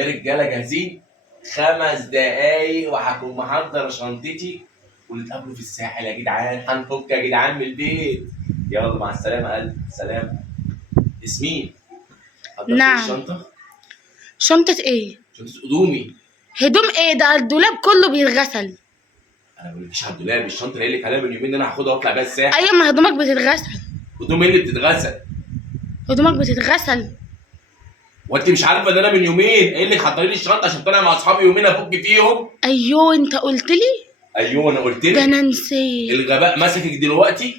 يا رجاله جاهزين؟ 5 دقايق وهكون محضر شنطتي ونتقابلوا في الساحل يا جدعان. هنفك يا جدعان من البيت. يلا مع السلامه قلب سلام. ياسمين، حضرت لي نعم. الشنطه؟ شنطة ايه؟ شنطه هدومي. هدوم ايه؟ ده الدولاب كله بيتغسل. انا ما بقولكيش على الدولاب، الشنطه اللي قايل لك عليها من يومين ان انا هاخدها واطلع بيها الساحل. ايوه، ما هدومك بتتغسل. هدوم ايه اللي بتتغسل؟ هدومك بتتغسل. وانت مش عارفه ان انا من يومين قايل لك حضري لي الشنطه عشان طالع مع اصحابي يومين افك فيهم؟ ايوه انت قلت لي. ايوه انا قلت ده لك. انا نسيت. الغباء مسكك دلوقتي،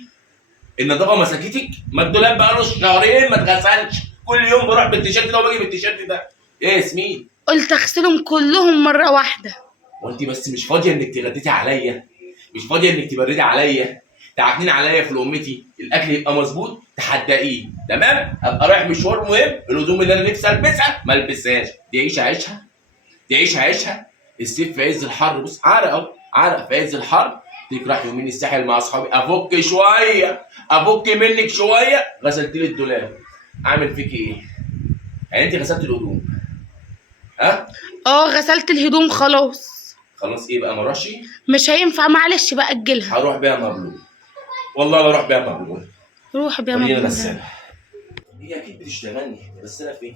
النظافه مسكتك. ما الدولاب بقاله شهرين ما اتغسلش، كل يوم بروح بالتيشيرت ده وباجي بالتيشيرت ده. ايه يا ياسمين؟ قلت اغسلهم كلهم مرة واحدة. وانت بس مش فاضيه انك تغديتي عليا، مش فاضيه انك تبردي عليا، تعكنين عليا في لقمتي، الاكل يبقى مظبوط تحدقيه تمام، ابقى رايح مشوار مهم، الهدوم اللي انا نفسي البسها ما البسهاش. دي عيشه عيشها، دي عيشه عيشها. الصيف في عز الحر، بص عرق اهو، عرق في عز الحر. تيجي رايح يومين الساحل مع اصحابي، افك شويه، افك منك شويه. غسلت لي الدولاب، اعمل فيك ايه؟ يعني انت غسلت الهدوم؟ ها؟ غسلت الهدوم خلاص. خلاص ايه بقى مرشي؟ مش هينفع، معلش بقى اجلها. هروح بيها مبلول، والله بروح بيها مبلول. روح بيها ورينا مبلولة. غسالة. هي اكيد بتشتغلني، غسالة فين؟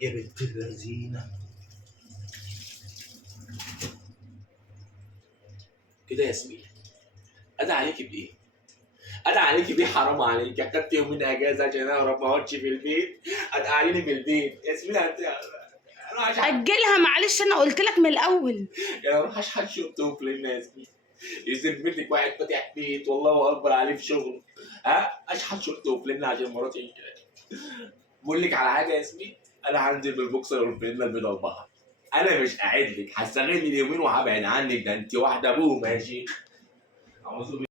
يا بنت اللذينة. كده يا ياسمين، ادعي عليكي بايه؟ ادعي عليكي بيه؟ حرام عليك، احتجت يومين اجازه عشان اعرف ما اقعدش في البيت. ادعيلي في البيت ياسمين. انا اجلها معلش، انا قلت لك من الاول. يا اروح اشحت شورت فلان يا ياسمين. يسيب بيتك واحد فاتح بيت والله اكبر عليه في شغله. اشحت شورت وفلان عشان مراتي. بقول لك على حاجه يا ياسمين، انا هنزل بالبوكسر والفلانه البيضاء البحر. انا مش قاعد لك، هستغل اليومين وهبعد عنك، ده انت واحده بوم يا شيخ.